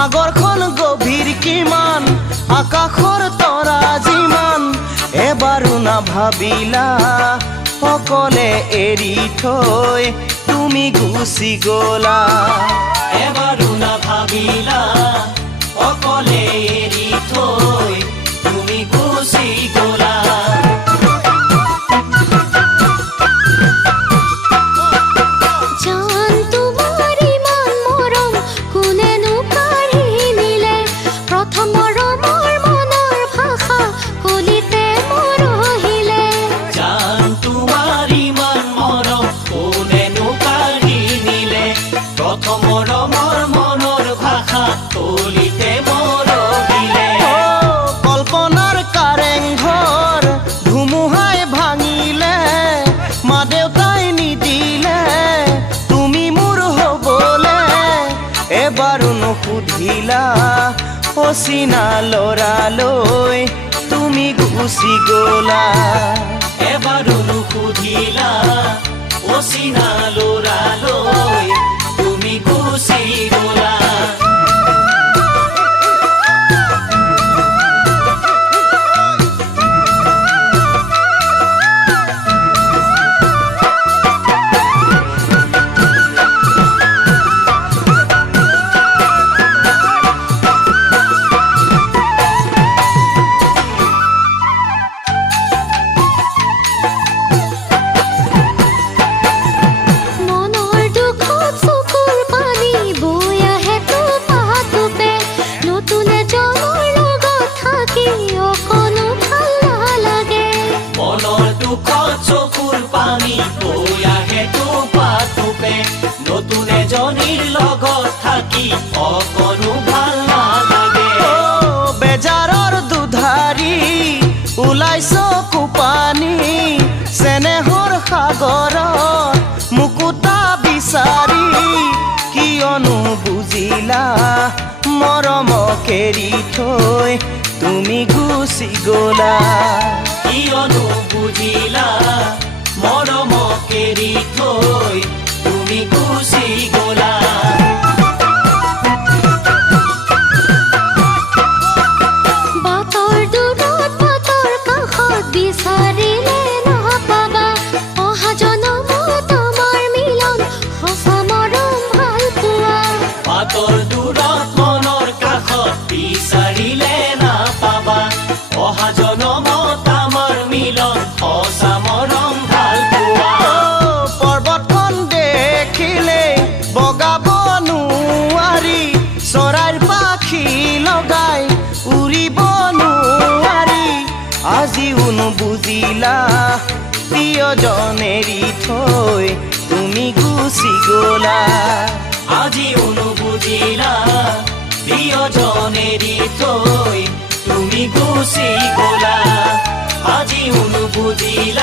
সাগৰখন গভীৰ কিমান আকাশৰ তৰা যিমান এবাৰো নাভাবিলা অকলে এৰি থৈ তুমি গুচি গ'লা এবাৰো নাভাবিলা অকলে এৰি থৈ তুমি গুচি গ'লা কল্পনাৰ কাৰেংঘৰ ধুমুহাই ভাঙিলে মা দেউতাই নিদিলে তুমি মোৰ হ'বলে এবাৰো নুসুধিলা অচিনা ল'ৰালৈ তুমি গুচি গ'লা এবাৰো নুসুধিলা অচিনা ল'ৰালৈ তুমি গুচি গ'লা চকুৰ পানী বৈ আহে টোপে নতুন এজনীৰ লগত থাকি অকণো ভাল নালাগে বেজাৰৰ দুধাৰি ওলাইছ কোপানী চেনেহৰ সাগৰত মুকুতা বিচাৰি কিয়নো বুজিলা মৰমক এৰি থৈ তুমি গুচি গ'লা কিয়নো বুজিলা মৰমক এৰি থৈ তুমি গুচি গ'লা বাটৰ দূৰত বাটৰ কাষত বিচাৰিলে নাপাবা অহা জনমত আমাৰ মিলন সঁচা মৰম ভাল পোৱা বাটৰ দূৰত মনৰ কাষত বিচাৰিলে নাপাবা অহা জনমত আমাৰ মিলন সঁচা মৰম ভাল পোৱা পৰ্বতখন দেখিলে বগাব নোৱাৰি চৰাইৰ পাখি লগাই উৰিব নোৱাৰি আজিও নুবুজিলা প্ৰিয়জন এৰি থৈ তুমি গুচি গ'লা আজিও নুবুজিলা প্ৰিয়জন এৰি থৈ তুমি গুচি গ'লা আজিও নুবুজিলা